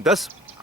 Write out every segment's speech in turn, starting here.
10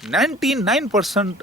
99%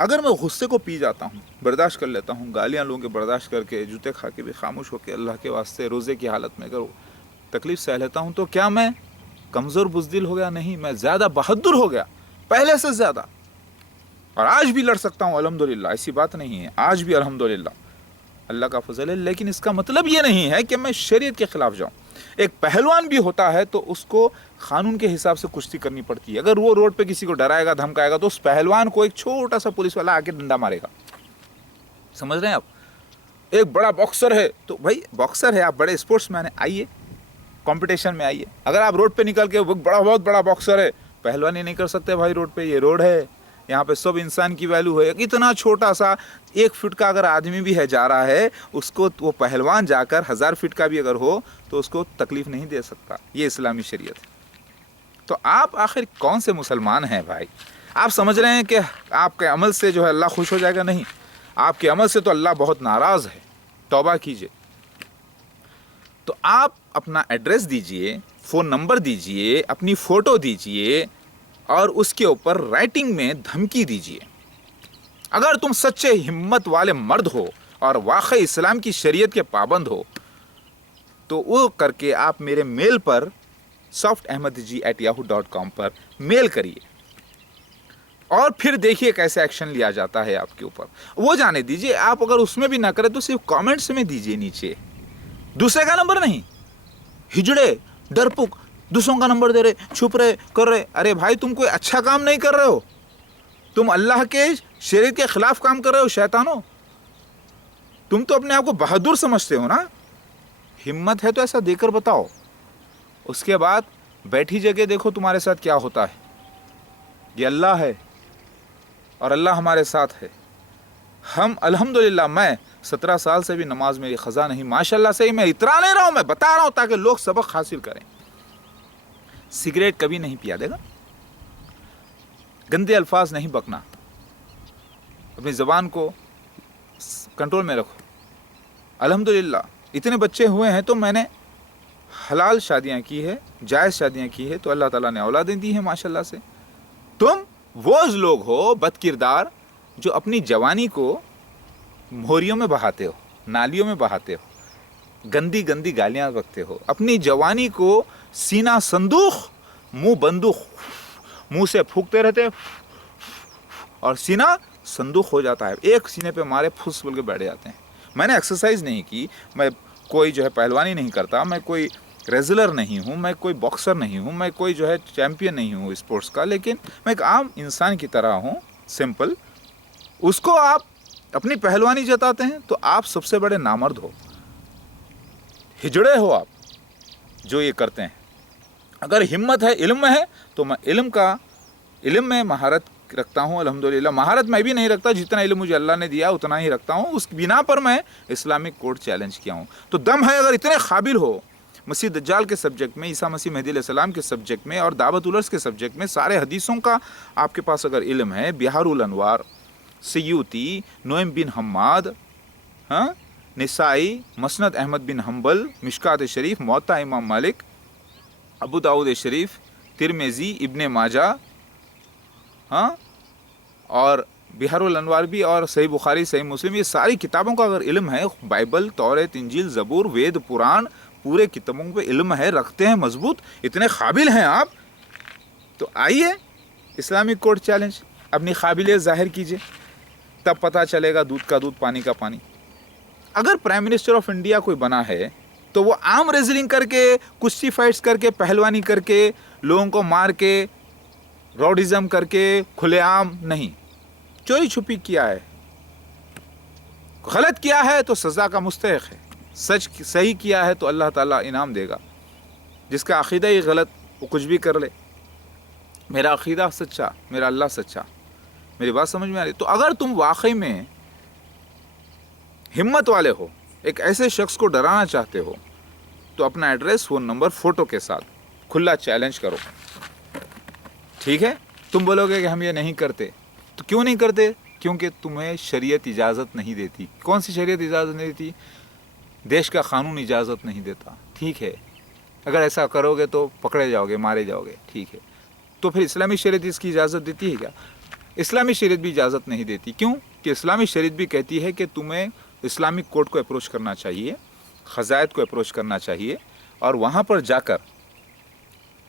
اگر میں غصے کو پی جاتا ہوں، برداشت کر لیتا ہوں، گالیاں لوں کے برداشت کر کے، جوتے کھا کے بھی خاموش ہو کے اللہ کے واسطے روزے کی حالت میں اگر تکلیف سہ لیتا ہوں، تو کیا میں کمزور بزدل ہو گیا؟ نہیں، میں زیادہ بہادر ہو گیا، پہلے سے زیادہ. اور آج بھی لڑ سکتا ہوں الحمدللہ، ایسی بات نہیں ہے، آج بھی الحمدللہ اللہ کا فضل ہے. لیکن اس کا مطلب یہ نہیں ہے کہ میں شریعت کے خلاف جاؤں. ایک پہلوان بھی ہوتا ہے تو اس کو قانون کے حساب سے کشتی کرنی پڑتی ہے. اگر وہ روڈ پہ کسی کو ڈرائے گا، دھمکائے گا، تو اس پہلوان کو ایک چھوٹا سا پولیس والا آ کے ڈنڈا مارے گا. سمجھ رہے ہیں آپ؟ ایک بڑا باکسر ہے تو بھائی باکسر ہے، آپ بڑے اسپورٹس مین ہیں، آئیے کمپٹیشن میں آئیے. اگر آپ روڈ پہ نکل کے بہت بڑا باکسر ہے، پہلوانی نہیں کر سکتے بھائی روڈ پہ، یہ روڈ ہے، یہاں پہ سب انسان کی ویلو ہے. اتنا چھوٹا سا 1 فٹ کا اگر آدمی بھی ہے جا رہا ہے، اس کو وہ پہلوان جا کر 1000 فٹ کا بھی اگر ہو تو اس کو تکلیف نہیں دے سکتا. یہ اسلامی شریعت ہے. تو آپ آخر کون سے مسلمان ہیں بھائی؟ آپ سمجھ رہے ہیں کہ آپ کے عمل سے جو ہے اللہ خوش ہو جائے گا؟ نہیں، آپ کے عمل سے تو اللہ بہت ناراض ہے. توبہ کیجئے. تو آپ اپنا ایڈریس دیجئے، فون نمبر دیجئے، اپنی فوٹو دیجئے اور اس کے اوپر رائٹنگ میں دھمکی دیجئے. اگر تم سچے ہمت والے مرد ہو اور واقعی اسلام کی شریعت کے پابند ہو تو وہ کر کے آپ میرے میل پر softahmedji@yahoo.com پر میل کریے اور پھر دیکھیے کیسے ایکشن لیا جاتا ہے آپ کے اوپر. وہ جانے دیجئے. آپ اگر اس میں بھی نہ کریں تو صرف کامنٹس میں دیجئے نیچے، دوسرے کا نمبر نہیں. ہجڑے، ڈرپک، دوسروں کا نمبر دے رہے، چھپ رہے، کر رہے. ارے بھائی تم کوئی اچھا کام نہیں کر رہے ہو، تم اللہ کے شریعت کے خلاف کام کر رہے ہو شیطانوں. تم تو اپنے آپ کو بہادر سمجھتے ہو نا. ہمت ہے تو ایسا دے کر بتاؤ. اس کے بعد بیٹھی جگہ دیکھو تمہارے ساتھ کیا ہوتا ہے. یہ اللہ ہے اور اللہ ہمارے ساتھ ہے. ہم الحمدللہ، میں 17 سال سے بھی نماز میری قضا نہیں، ماشاءاللہ سے ہی میں اترا نہیں رہا ہوں، میں بتا رہا ہوں تاکہ لوگ سبق حاصل کریں. سگریٹ کبھی نہیں پیا دے گا، گندے الفاظ نہیں بکنا، اپنی زبان کو کنٹرول میں رکھو. الحمدللہ اتنے بچے ہوئے ہیں تو میں نے حلال شادیاں کی ہے، جائز شادیاں کی ہے، تو اللہ تعالیٰ نے اولادیں دی ہیں ماشاءاللہ سے. تم وہ لوگ ہو بد کردار جو اپنی جوانی کو مہوریوں میں بہاتے ہو، نالیوں میں بہاتے ہو، گندی گندی گالیاں بکتے ہو. اپنی جوانی کو سینہ صندوق، منہ بندوق، منہ سے پھونکتے رہتے اور سینہ صندوق ہو جاتا ہے. ایک سینے پہ مارے پھس بول کے بیٹھ جاتے ہیں. میں نے ایکسرسائز نہیں کی، میں کوئی جو ہے پہلوانی نہیں کرتا، میں کوئی ریزلر نہیں ہوں، میں کوئی باکسر نہیں ہوں، میں کوئی جو ہے چیمپئن نہیں ہوں اسپورٹس کا، لیکن میں ایک عام انسان کی طرح ہوں، سمپل. اس کو آپ اپنی پہلوانی جتاتے ہیں تو آپ سب سے بڑے نامرد ہو، ہجڑے ہو آپ جو یہ کرتے ہیں. اگر ہمت ہے، علم میں ہے، تو میں علم میں مہارت رکھتا ہوں الحمدللہ. مہارت میں بھی نہیں رکھتا، جتنا علم مجھے اللہ نے دیا اتنا ہی رکھتا ہوں. اس بنا پر میں اسلامک کوڈ چیلنج کیا ہوں. تو دم ہے اگر اتنے قابل ہو مسیح دجال کے سبجیکٹ میں، عیسیٰ مسیح مہدی علیہ السلام کے سبجیکٹ میں اور دعوت الرس کے سبجیکٹ میں، سارے حدیثوں کا آپ کے پاس اگر علم ہے، بہار الانوار، سیوطی، نعیم بن حماد، نسائی، مسند احمد بن حنبل، مشکات شریف، موطا امام مالک، ابو داؤد شریف، ترمذی، ابن ماجہ، اور بہار الانوار بھی، اور صحیح بخاری، صحیح مسلم، یہ ساری کتابوں کا اگر علم ہے، بائبل، توریت، انجیل، زبور، وید، پران، پورے کتابوں پہ علم ہے، رکھتے ہیں مضبوط، اتنے قابل ہیں آپ، تو آئیے اسلامک کوڈ چیلنج اپنی قابلیت ظاہر کیجئے، تب پتہ چلے گا دودھ کا دودھ پانی کا پانی. اگر پرائم منسٹر آف انڈیا کوئی بنا ہے تو وہ عام ریزلنگ کر کے، کشتی فائٹس کر کے، پہلوانی کر کے، لوگوں کو مار کے، راڈزم کر کے، کھلے عام نہیں. چوری چھپی کیا ہے، غلط کیا ہے تو سزا کا مستحق ہے، سچ صحیح کیا ہے تو اللہ تعالیٰ انعام دے گا. جس کا عقیدہ ہی غلط وہ کچھ بھی کر لے. میرا عقیدہ سچا، میرا اللہ سچا. میری بات سمجھ میں آ رہی؟ تو اگر تم واقعی میں ہمت والے ہو، ایک ایسے شخص کو ڈرانا چاہتے ہو، تو اپنا ایڈریس، فون نمبر، فوٹو کے ساتھ کھلا چیلنج کرو. ٹھیک ہے؟ تم بولو گے کہ ہم یہ نہیں کرتے، تو کیوں نہیں کرتے؟ کیونکہ تمہیں شریعت اجازت نہیں دیتی. کون سی شریعت اجازت نہیں دیتی؟ دیش کا قانون اجازت نہیں دیتا. ٹھیک ہے، اگر ایسا کرو گے تو پکڑے جاؤ گے، مارے جاؤ گے. ٹھیک ہے، تو پھر اسلامی شریعت اس کی اجازت دیتی ہے کیا؟ اسلامی شریعت بھی اجازت نہیں دیتی. کیوں کہ اسلامی شریعت بھی کہتی ہے کہ تمہیں اسلامک کورٹ کو اپروچ کرنا چاہیے, قضائیت کو اپروچ کرنا چاہیے اور وہاں پر جا کر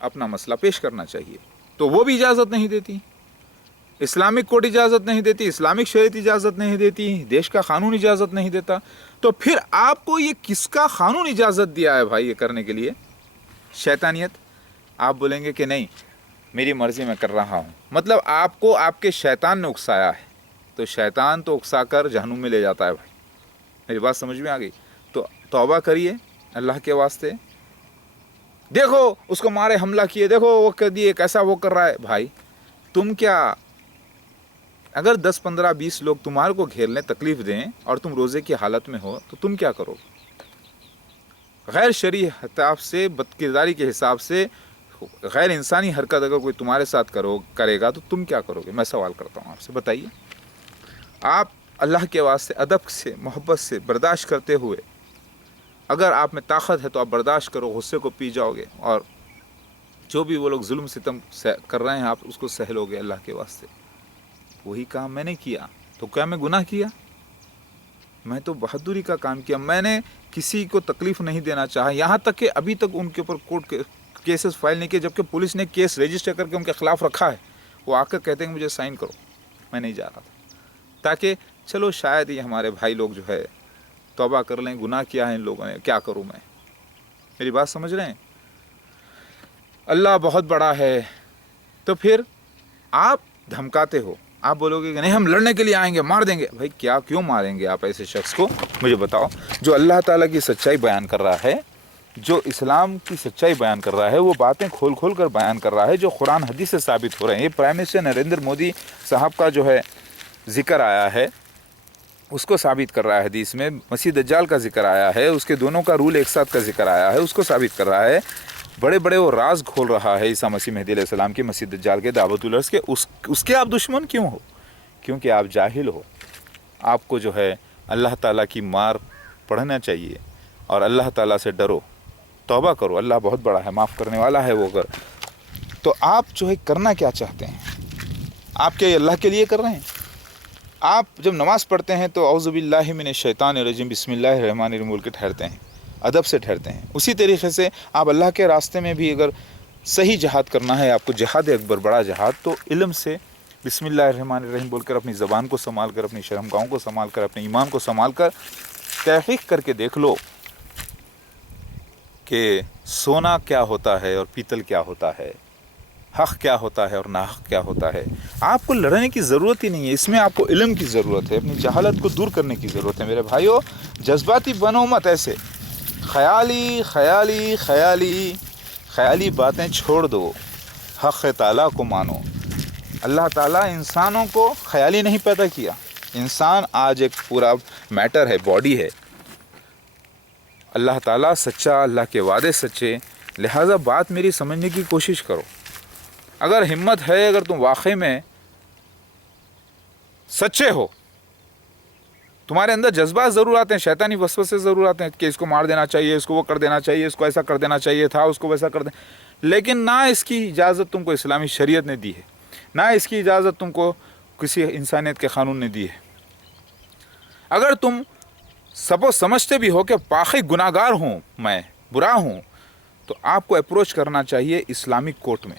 اپنا مسئلہ پیش کرنا چاہیے. تو وہ بھی اجازت نہیں دیتی. اسلامک کورٹ اجازت نہیں دیتی, اسلامک شریعت اجازت نہیں دیتی, دیش کا قانون اجازت نہیں دیتا. تو پھر آپ کو یہ کس کا قانون اجازت دیا ہے بھائی یہ کرنے کے لیے؟ شیطانیت. آپ بولیں گے کہ نہیں میری مرضی میں کر رہا ہوں, مطلب آپ کو آپ کے شیطان نے اکسایا ہے. تو شیطان تو اکسا کر جہنم میں لے جاتا ہے بھائی. میری بات سمجھ میں آ گئی؟ تو توبہ کریے اللہ کے واسطے. دیکھو اس کو مارے حملہ کیے, دیکھو وہ کر دیے, کیسا وہ کر رہا ہے. بھائی تم کیا, اگر 10 15 20 لوگ تمہارے کو گھیر لیں, تکلیف دیں اور تم روزے کی حالت میں ہو تو تم کیا کرو؟ غیر شرعی حساب سے, بد کرداری کے حساب سے, غیر انسانی حرکت اگر کوئی تمہارے ساتھ کرے گا تو تم کیا کرو گے؟ میں سوال کرتا ہوں آپ سے, بتائیے. آپ اللہ کے واسطے ادب سے, محبت سے برداشت کرتے ہوئے, اگر آپ میں طاقت ہے تو آپ برداشت کرو, غصے کو پی جاؤ گے, اور جو بھی وہ لوگ ظلم ستم کر رہے ہیں آپ اس کو سہ لو گے اللہ کے واسطے. وہی کام میں نے کیا تو کیا میں گناہ کیا؟ میں تو بہادری کا کام کیا. میں نے کسی کو تکلیف نہیں دینا چاہا, یہاں تک کہ ابھی تک ان کے اوپر کورٹ کیسز فائل نہیں کیے, جبکہ پولیس نے کیس رجسٹر کر کے ان کے خلاف رکھا ہے. وہ آ کر کہتے ہیں کہ مجھے سائن کرو. میں نہیں جا رہا تھا, تاکہ چلو شاید یہ ہمارے بھائی لوگ جو ہے توبہ کر لیں, گناہ کیا ہے ان لوگوں نے, کیا کروں میں. میری بات سمجھ رہے ہیں؟ اللہ بہت بڑا ہے. تو پھر آپ دھمکاتے ہو, آپ بولو گے کہ نہیں ہم لڑنے کے لیے آئیں گے, مار دیں گے. بھائی کیا کیوں ماریں گے آپ ایسے شخص کو؟ مجھے بتاؤ. جو اللہ تعالیٰ کی سچائی بیان کر رہا ہے, جو اسلام کی سچائی بیان کر رہا ہے, وہ باتیں کھول کھول کر بیان کر رہا ہے جو قرآن حدیث سے ثابت ہو رہے ہیں. یہ پرائم منسٹر نریندر مودی صاحب کا جو ہے ذکر آیا ہے اس کو ثابت کر رہا ہے. حدیث میں مسیح دجال کا ذکر آیا ہے, اس کے دونوں کا رول ایک ساتھ کا ذکر آیا ہے, اس کو ثابت کر رہا ہے. بڑے بڑے وہ راز کھول رہا ہے عیسیٰ مسیح مہدی علیہ السلام کے, مسیح دجال کے, دعوت العرض کے. اس کے آپ دشمن کیوں ہو؟ کیونکہ آپ جاہل ہو. آپ کو جو ہے اللہ تعالیٰ کی مار پڑھنا چاہیے اور اللہ تعالیٰ سے ڈرو, توبہ کرو. اللہ بہت بڑا ہے, معاف کرنے والا ہے وہ. اگر تو آپ جو ہے کرنا کیا چاہتے ہیں؟ آپ کیا یہ اللہ کے لیے کر رہے ہیں؟ آپ جب نماز پڑھتے ہیں تو اعوذ باللہ من الشیطان الرجیم بسم اللہ الرحمن الرحیم بول کے ٹھہرتے ہیں, ادب سے ٹھہرتے ہیں. اسی طریقے سے آپ اللہ کے راستے میں بھی اگر صحیح جہاد کرنا ہے, آپ کو جہاد اکبر, بڑا جہاد, تو علم سے بسم اللہ الرحمن الرحیم بول کر اپنی زبان کو سنبھال کر, اپنی شرمگاہوں کو سنبھال کر, اپنے ایمان کو سنبھال کر تحقیق کر کے دیکھ لو کہ سونا کیا ہوتا ہے اور پیتل کیا ہوتا ہے, حق کیا ہوتا ہے اور ناحق کیا ہوتا ہے. آپ کو لڑنے کی ضرورت ہی نہیں ہے, اس میں آپ کو علم کی ضرورت ہے, اپنی جہالت کو دور کرنے کی ضرورت ہے. میرے بھائیو, جذباتی بنو مت ایسے, خیالی خیالی خیالی خیالی باتیں چھوڑ دو, حق تعالیٰ کو مانو. اللہ تعالیٰ انسانوں کو خیالی نہیں پیدا کیا. انسان آج ایک پورا میٹر ہے, باڈی ہے. اللہ تعالیٰ سچا, اللہ کے وعدے سچے, لہٰذا بات میری سمجھنے کی کوشش کرو. اگر ہمت ہے, اگر تم واقعی میں سچے ہو, تمہارے اندر جذبات ضرور آتے ہیں, شیطانی وسوسے ضرور آتے ہیں کہ اس کو مار دینا چاہیے, اس کو وہ کر دینا چاہیے, اس کو ایسا کر دینا چاہیے تھا, اس کو ویسا کر دینا, لیکن نہ اس کی اجازت تم کو اسلامی شریعت نے دی ہے, نہ اس کی اجازت تم کو کسی انسانیت کے قانون نے دی ہے. اگر تم سمجھتے بھی ہو کہ پاکی گناہگار ہوں, میں برا ہوں, تو آپ کو اپروچ کرنا چاہیے اسلامک کورٹ میں.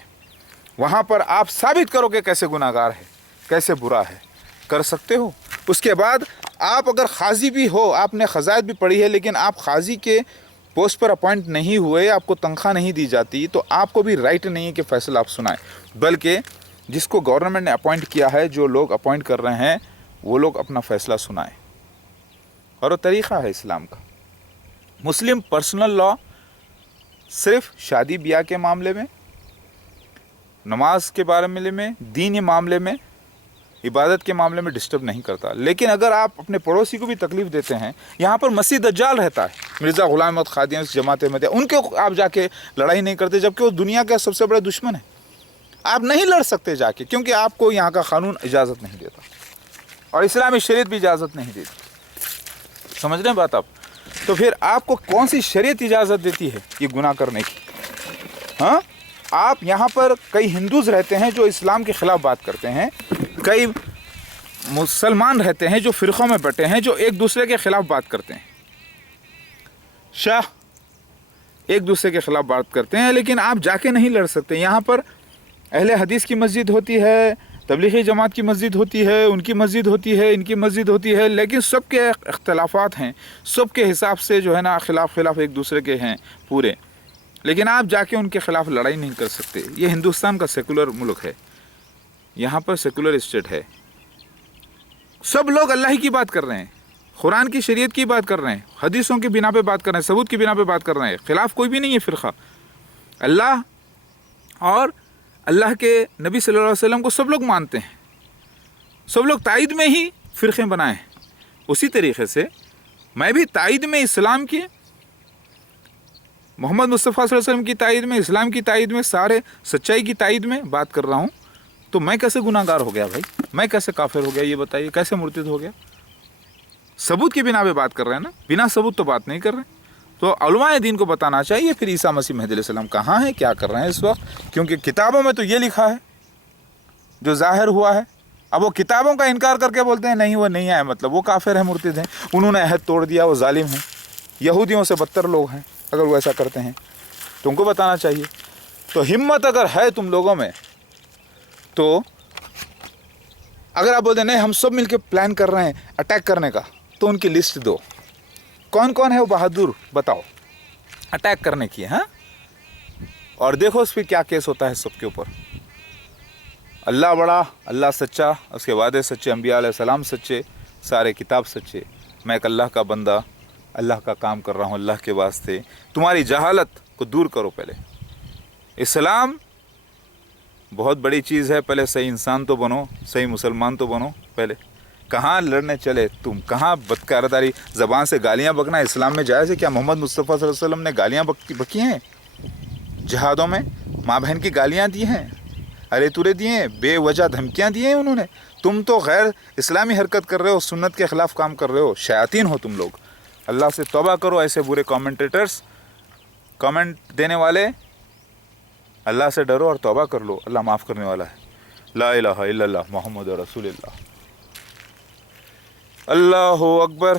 وہاں پر آپ ثابت کرو کہ کیسے گناہگار ہے, کیسے برا ہے. کر سکتے ہو. اس کے بعد آپ اگر قاضی بھی ہو, آپ نے قضائیت بھی پڑھی ہے, لیکن آپ قاضی کے پوسٹ پر اپوائنٹ نہیں ہوئے, آپ کو تنخواہ نہیں دی جاتی, تو آپ کو بھی رائٹ نہیں ہے کہ فیصلہ آپ سنائیں, بلکہ جس کو گورنمنٹ نے اپوائنٹ کیا ہے, جو لوگ اپوائنٹ کر رہے ہیں, وہ لوگ اپنا فیصلہ سنائیں. اور وہ طریقہ ہے اسلام کا. مسلم پرسنل لا صرف شادی بیاہ کے معاملے میں, نماز کے بارے میں, دینی معاملے میں, عبادت کے معاملے میں ڈسٹرب نہیں کرتا. لیکن اگر آپ اپنے پڑوسی کو بھی تکلیف دیتے ہیں, یہاں پر مسیح دجال رہتا ہے, مرزا غلام احمد قادیانی جماعت احمدیہ, ان کے آپ جا کے لڑائی نہیں کرتے, جبکہ وہ دنیا کا سب سے بڑے دشمن ہے. آپ نہیں لڑ سکتے جا کے, کیونکہ آپ کو یہاں کا قانون اجازت نہیں دیتا, اور اسلامی شریعت بھی اجازت نہیں دیتی. سمجھ رہے ہیں بات آپ؟ تو پھر آپ کو کون سی شریعت اجازت دیتی ہے یہ گناہ کرنے کی؟ ہاں, آپ یہاں پر کئی ہندوز رہتے ہیں جو اسلام کے خلاف بات کرتے ہیں, کئی مسلمان رہتے ہیں جو فرقوں میں بٹے ہیں، جو ایک دوسرے کے خلاف بات کرتے ہیں، شاہ ایک دوسرے کے خلاف بات کرتے ہیں، لیکن آپ جا کے نہیں لڑ سکتے۔ یہاں پر اہل حدیث کی مسجد ہوتی ہے، تبلیغی جماعت کی مسجد ہوتی ہے، ان کی مسجد ہوتی ہے، ان کی مسجد ہوتی ہے، لیکن سب کے اختلافات ہیں، سب کے حساب سے جو ہے نا خلاف ایک دوسرے کے ہیں پورے، لیکن آپ جا کے ان کے خلاف لڑائی نہیں کر سکتے۔ یہ ہندوستان کا سیکولر ملک ہے، یہاں پر سیکولر اسٹیٹ ہے، سب لوگ اللہ کی بات کر رہے ہیں، قرآن کی شریعت کی بات کر رہے ہیں، حدیثوں کی بنا پہ بات کر رہے ہیں، ثبوت کی بنا پہ بات کر رہے ہیں، خلاف کوئی بھی نہیں ہے فرقہ۔ اللہ اور اللہ کے نبی صلی اللہ علیہ وسلم کو سب لوگ مانتے ہیں، سب لوگ تائید میں ہی فرقے بنائے ہیں۔ اسی طریقے سے میں بھی تائید میں اسلام کی، محمد مصطفیٰ صلی اللہ علیہ وسلم کی تائید میں، اسلام کی تائید میں، سارے سچائی کی تائید میں بات کر رہا ہوں، تو میں کیسے گناہ گار ہو گیا بھائی؟ میں کیسے کافر ہو گیا؟ یہ بتائیے، کیسے مرتد ہو گیا؟ ثبوت کی بنا پہ بات کر رہے ہیں نا، بنا ثبوت تو بات نہیں کر رہے ہیں۔ تو علماء دین کو بتانا چاہیے پھر عیسیٰ مسیح مہدی علیہ السلام کہاں ہیں، کیا کر رہے ہیں اس وقت، کیونکہ کتابوں میں تو یہ لکھا ہے جو ظاہر ہوا ہے۔ اب وہ کتابوں کا انکار کر کے بولتے ہیں نہیں وہ نہیں آئے، مطلب وہ کافر ہیں، مرتد ہیں، انہوں نے عہد توڑ دیا، وہ ظالم ہیں، یہودیوں سے بدتر لوگ ہیں اگر وہ ایسا کرتے ہیں، تو ان کو بتانا چاہیے۔ تو ہمت اگر ہے تم لوگوں میں، تو اگر آپ بولتے ہیں نہیں ہم سب مل کے پلان کر رہے ہیں اٹیک کرنے کا، تو ان کی لسٹ دو، کون کون ہے وہ بہادر بتاؤ اٹیک کرنے کی، ہاں، اور دیکھو اس پہ کیا کیس ہوتا ہے سب کے اوپر۔ اللہ بڑا، اللہ سچا، اس کے وعدے سچے، انبیاء علیہ السلام سچے، سارے کتاب سچے، میں ایک اللہ کا بندہ، اللہ کا کام کر رہا ہوں اللہ کے واسطے۔ تمہاری جہالت کو دور کرو پہلے۔ اسلام بہت بڑی چیز ہے، پہلے صحیح انسان تو بنو، صحیح مسلمان تو بنو پہلے۔ کہاں لڑنے چلے تم، کہاں بدکرداری، زبان سے گالیاں بکنا اسلام میں جائز ہے کیا؟ محمد مصطفیٰ صلی اللہ علیہ وسلم نے گالیاں بکی ہیں جہادوں میں، ماں بہن کی گالیاں دی ہیں، ارے تورے دیے ہیں، بے وجہ دھمکیاں دی ہیں انہوں نے۔ تم تو غیر اسلامی حرکت کر رہے ہو، سنت کے خلاف کام کر رہے ہو، شیاطین ہو تم لوگ۔ اللہ سے توبہ کرو، ایسے برے کامنٹیٹرز، کامنٹ دینے والے، اللہ سے ڈرو اور توبہ کر لو، اللہ معاف کرنے والا ہے۔ لا الہ الا اللہ محمد رسول اللہ۔ اللہ اکبر۔